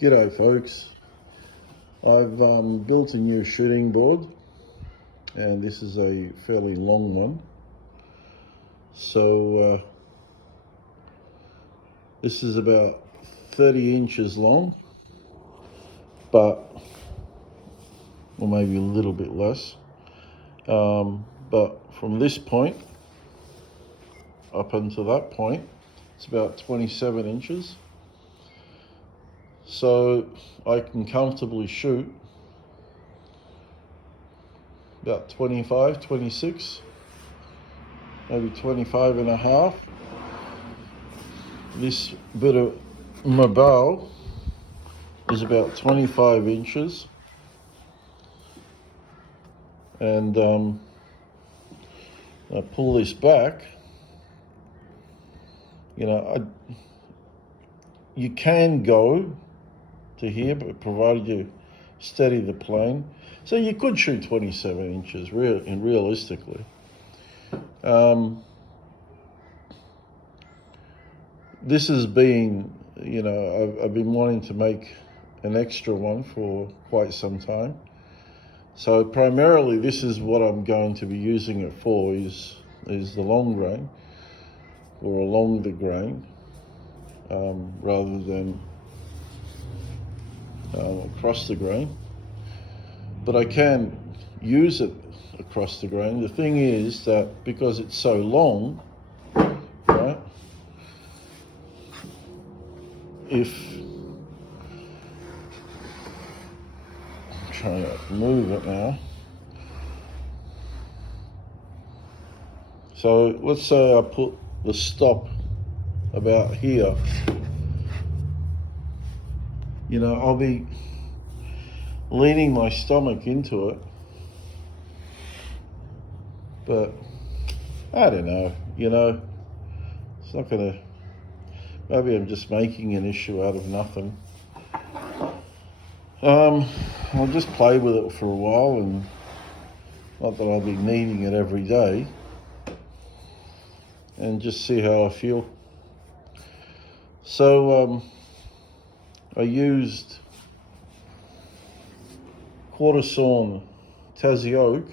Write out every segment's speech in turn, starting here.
G'day folks, I've built a new shooting board and this is a fairly long one. So this is about 30 inches long, or maybe a little bit less. But from this point up until that point, it's about 27 inches. So I can comfortably shoot about 25, 26, maybe 25 and a half. This bit of my bow is about 25 inches. And I pull this back, you can go to here, but provided you steady the plane. So you could shoot 27 inches realistically. This has been, I've been wanting to make an extra one for quite some time. So primarily this is what I'm going to be using it for, is the long grain, or along the grain, rather than across the grain. But I can use it across the grain. The thing is that because it's so long, right, if I'm trying to move it now. So let's say I put the stop about here. I'll be leaning my stomach into it, but I don't know, it's not gonna, maybe I'm just making an issue out of nothing. I'll just play with it for a while, and not that I'll be needing it every day, and just see how I feel. So I used quarter sawn Tassie oak,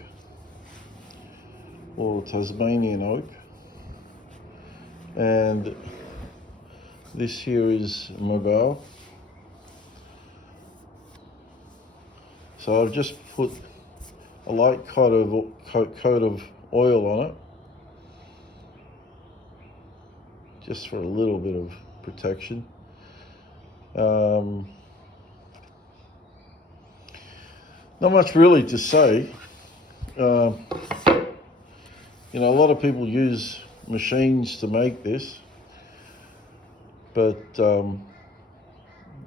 or Tasmanian oak, and this here is my bow. So I've just put a light coat of oil on it, just for a little bit of protection. Not much really to say. A lot of people use machines to make this, but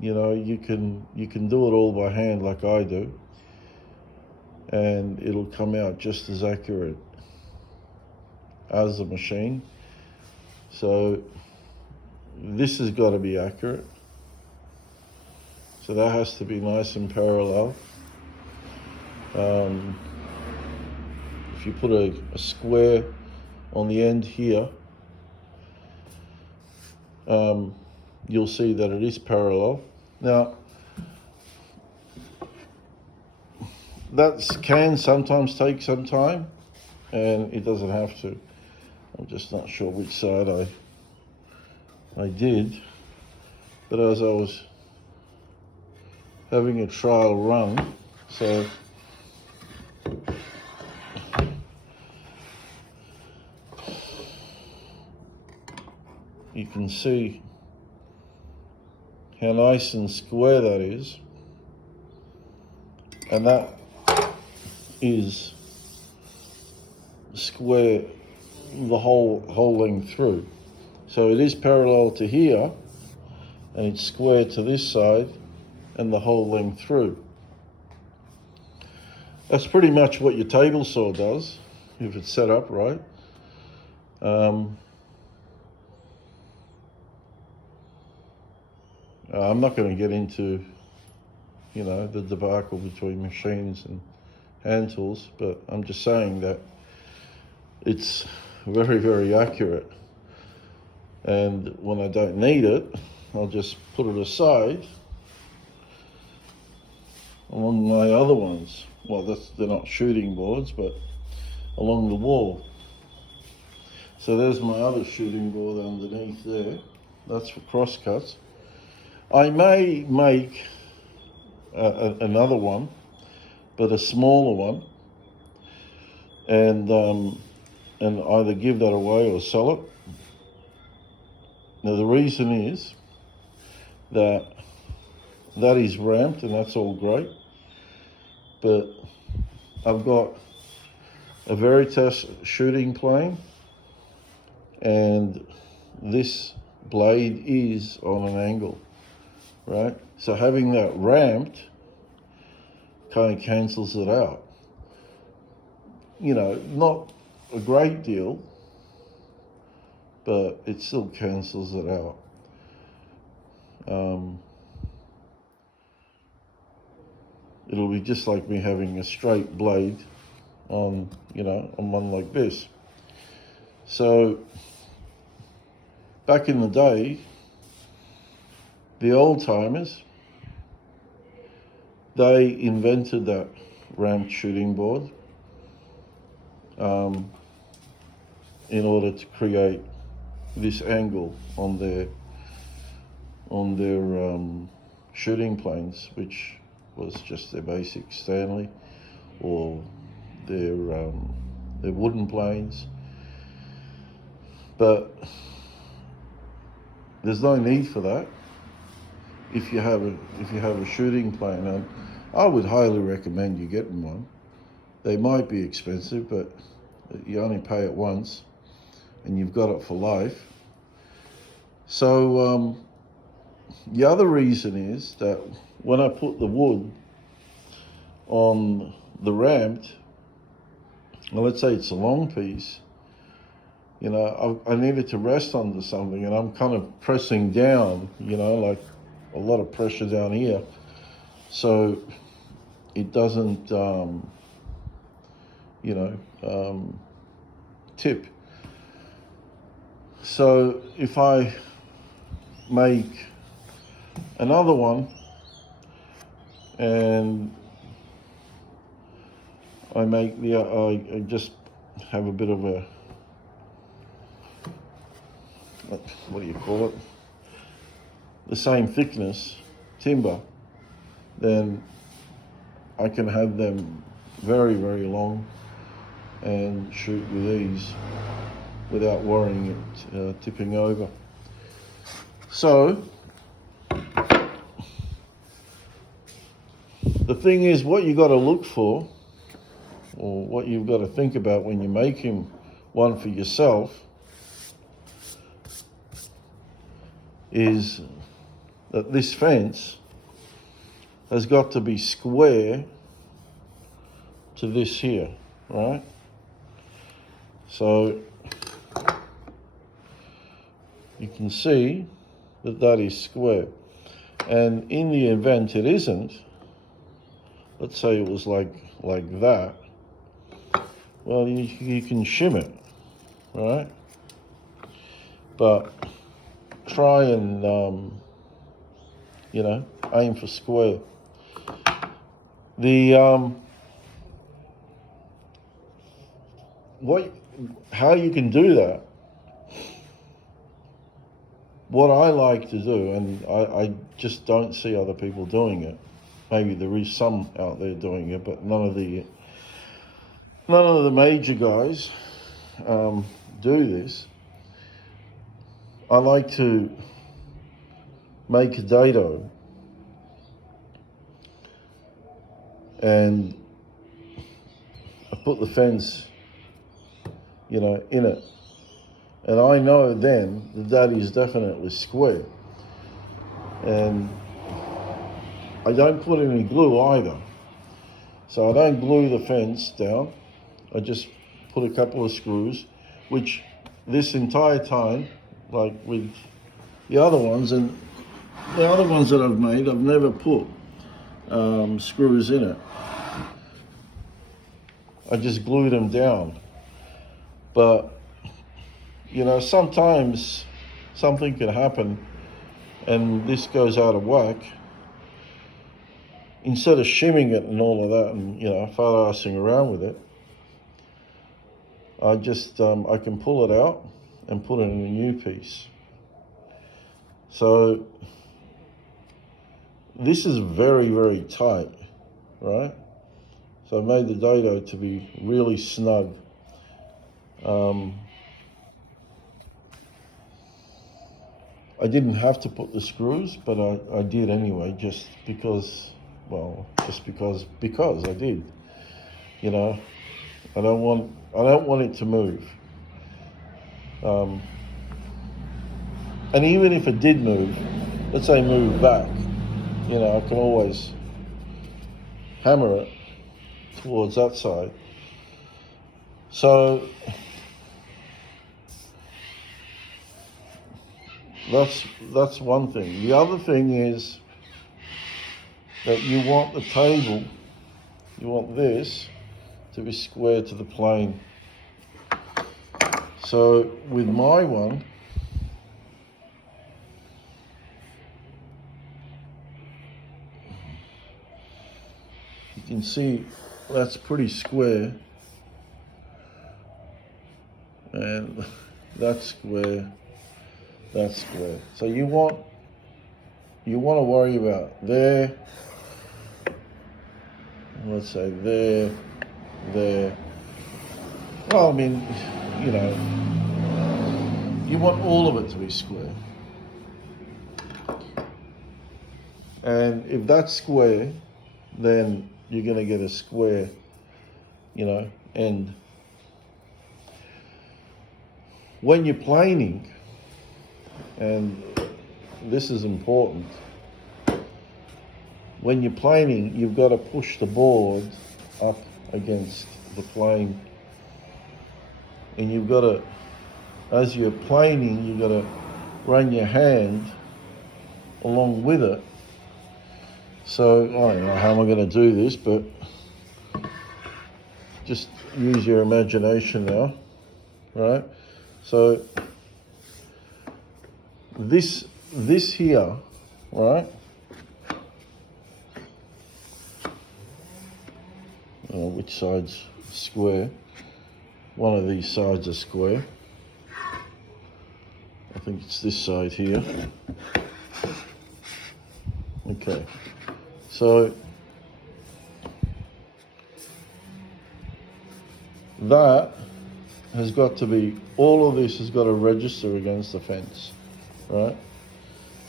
you can do it all by hand like I do, and it'll come out just as accurate as a machine. So this has got to be accurate. So that has to be nice and parallel. If you put a square on the end here, you'll see that it is parallel. Now, that can sometimes take some time, and it doesn't have to. I'm just not sure which side I did, but as I was having a trial run, so you can see how nice and square that is, and that is square the whole length through. So it is parallel to here, and it's square to this side, and the whole length through. That's pretty much what your table saw does, if it's set up right. I'm not going to get into, the debacle between machines and hand tools, but I'm just saying that it's very, very accurate. And when I don't need it, I'll just put it aside along my other ones. Well, they're not shooting boards, but along the wall. So there's my other shooting board underneath there. That's for crosscuts. I may make another one, but a smaller one, and either give that away or sell it. Now the reason is that is ramped, and that's all great, but I've got a Veritas shooting plane, and this blade is on an angle, right? So having that ramped kind of cancels it out. You know, not a great deal, but it still cancels it out. It'll be just like me having a straight blade on, on one like this. So back in the day, the old timers, they invented that ramped shooting board in order to create this angle on their shooting planes, which was just their basic Stanley, or their wooden planes. But there's no need for that if you have a shooting plane, and I would highly recommend you getting one. They might be expensive, but you only pay it once, and you've got it for life. So the other reason is that when I put the wood on the ramped, well, let's say it's a long piece, I needed to rest under something, and I'm kind of pressing down, like a lot of pressure down here, so it doesn't, tip. So if I make another one and I just have a bit of a, what do you call it? The same thickness timber, then I can have them very, very long and shoot with ease without worrying it tipping over. So the thing is, what you got to look for, or what you've got to think about when you're making one for yourself, is that this fence has got to be square to this here, right? So you can see that is square. And in the event it isn't, let's say it was like that, well, you can shim it, right? But try and, aim for square. How you can do that, what I like to do, and I just don't see other people doing it. Maybe there is some out there doing it, but none of the major guys do this. I like to make a dado and I put the fence, in it. And I know then that is definitely square. And I don't put any glue either. So I don't glue the fence down. I just put a couple of screws, which this entire time, like with the other ones, and the other ones that I've made, I've never put screws in it. I just glued them down. But, sometimes something can happen and this goes out of whack, instead of shimming it and all of that and, photo-assing around with it, I just, I can pull it out and put it in a new piece. So this is very, very tight, right? So I made the dado to be really snug. I didn't have to put the screws, but I did anyway, just because I did. I don't want it to move. And even if it did move, let's say move back, I can always hammer it towards that side. So that's one thing. The other thing is that you want the table, you want this to be square to the plane. So with my one, you can see that's pretty square, and that's square, that's square. So you want to worry about there, let's say there. Well, I mean, you want all of it to be square. And if that's square, then you're going to get a square, end. When you're planing, and this is important, when you're planing, you've got to push the board up against the plane. And you've got to, as you're planing, you've got to run your hand along with it. So I don't know how am I going to do this, but just use your imagination now, right? So this here, right? Which side's square? One of these sides are square. I think it's this side here. Okay, so that has got to be, all of this has got to register against the fence, right?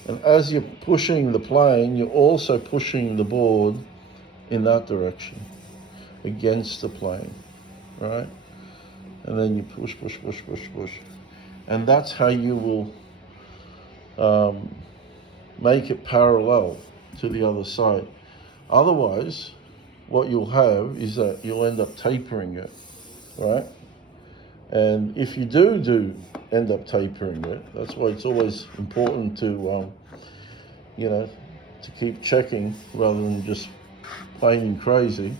And as you're pushing the plane, you're also pushing the board in that direction, against the plane, right? And then you push. And that's how you will make it parallel to the other side. Otherwise, what you'll have is that you'll end up tapering it, right? And if you do end up tapering it, that's why it's always important to, to keep checking rather than just planing crazy.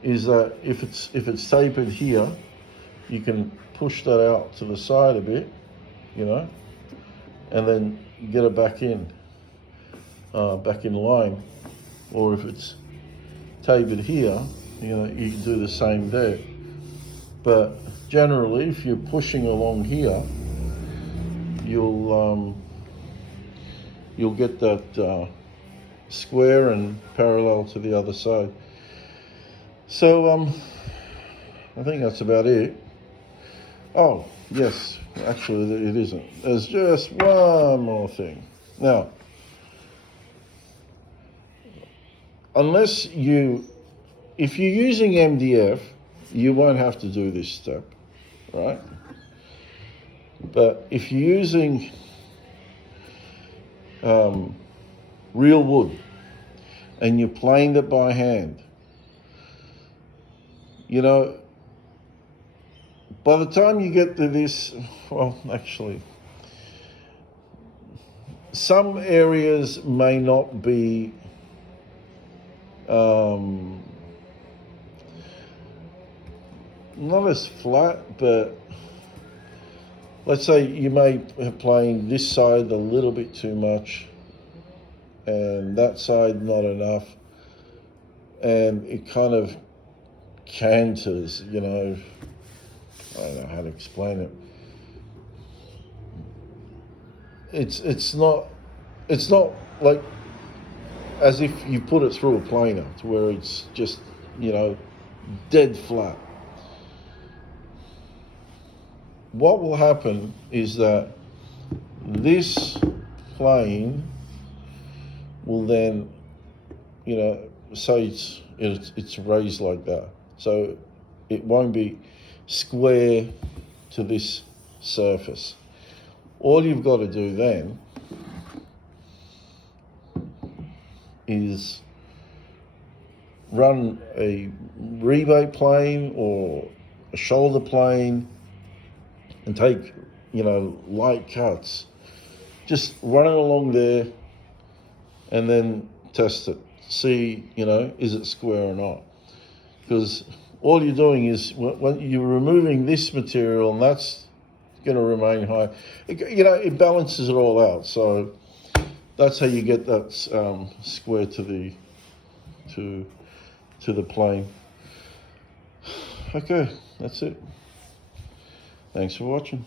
Is that if it's tapered here, you can push that out to the side a bit, and then get it back in line. Or if it's tapered here, you can do the same there. But generally, if you're pushing along here, you'll get that square and parallel to the other side. So I think that's about it. Oh, yes, actually it isn't. There's just one more thing. Now, if you're using MDF, you won't have to do this step, right? But if you're using real wood and you're planed it by hand, by the time you get to this, well, actually, some areas may not be not as flat, but let's say you may have planed this side a little bit too much and that side not enough, and it kind of canters, you know. I don't know how to explain it. It's not like as if you put it through a planer to where it's just, you know, dead flat. What will happen is that this plane will then, you know, say it's raised like that, so it won't be square to this surface. All you've got to do then is run a rebate plane or a shoulder plane and take, you know, light cuts. Just run it along there and then test it. See, you know, is it square or not? Because all you're doing is when you're removing this material, and that's going to remain high. You know, it balances it all out. So that's how you get that square to the plane. Okay, that's it. Thanks for watching.